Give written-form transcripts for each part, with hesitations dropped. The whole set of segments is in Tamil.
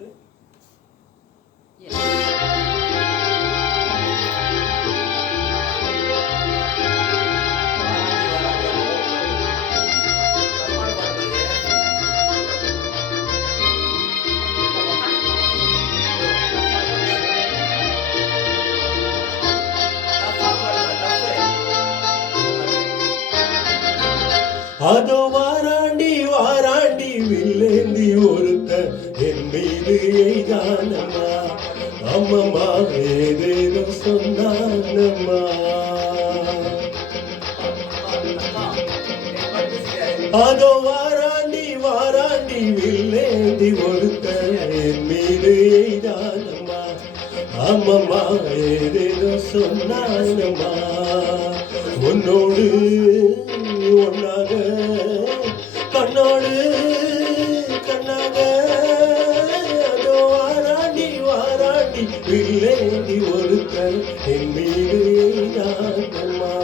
கூப்பிட்டு அதோ வாராண்டி வாராண்டி வில்லேந்தி ஒருத்த என் மீது எய்தானம்மா அம்மம்மா ஏதேதோ சொன்னானம்மா அதோ வாராண்டி வாராண்டி வில்லேந்தி ஒருத்த என் மீது எய்தானம்மா அம்மம்மா ஏதேதோ சொன்னானம்மா உன்னோடு ஒன்னாக கண்ணோடு கண்ணாக அதோ வாராண்டி வாராண்டி வில்லேந்தி ஒருத்தர் என் மீது எய்தானம்மா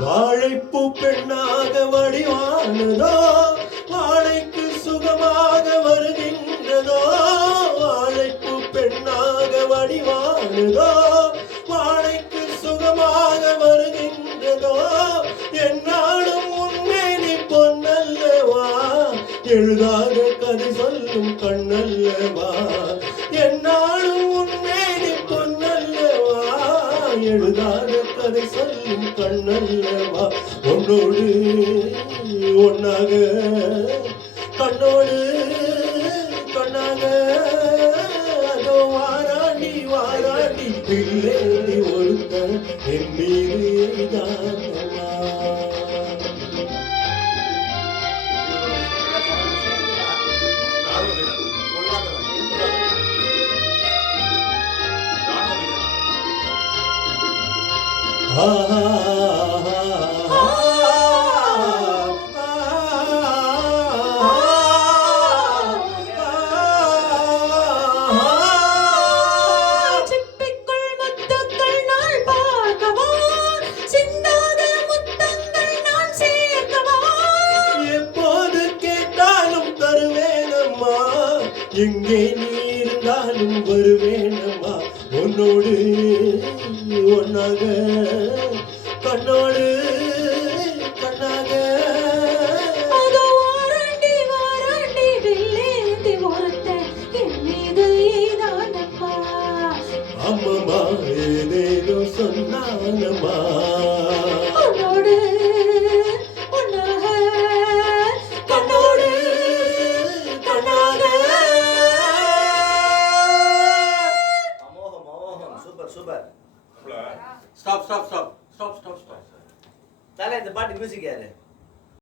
வாழைப்பூ பெண்ணாக வடிவானதோ வாழைக்கு சுகமாக வருகின்றதோ வாழைப்பூ பெண்ணாக வடிவானதோ வாழைக்கு சுகமாக வருகின்றதோ என்னாலும் உண்மையை பொன்னல்லவா எழுதாத கதை சொல்லும் கண்ணல்லவா என்னாலும் உண்மையை பொன்னல்லவா எழுதாத கதை சொல்லும் கண்ணல்லவா உன்னோடு ஒன்னாக கண்ணோடு கண்ணாக அதோ வாராண்டி வாராண்டி பிள்ளைடி ஒருத்த என் மீது எய்தானம்மா எப்போது கேட்டாலும் தருவேனம்மா எங்கே நீ இருந்தாலும் வருவேனம்மா உன்னோடு ஒன்னாக கண்ணோடு கண்ணாக அதோ வாராண்டி வாராண்டி வில்லேந்தி ஒருத்த என் மீது எய்தானம்மா அம்மம்மா ஏதேதோ சொன்னானம்மா உன்னோடு ஒன்னாக கண்ணோடு கண்ணாக அமோகம் அமோகம் super super stop stop stop stop stop stop தலை இந்த பாட்டு மியூசிக் யாரு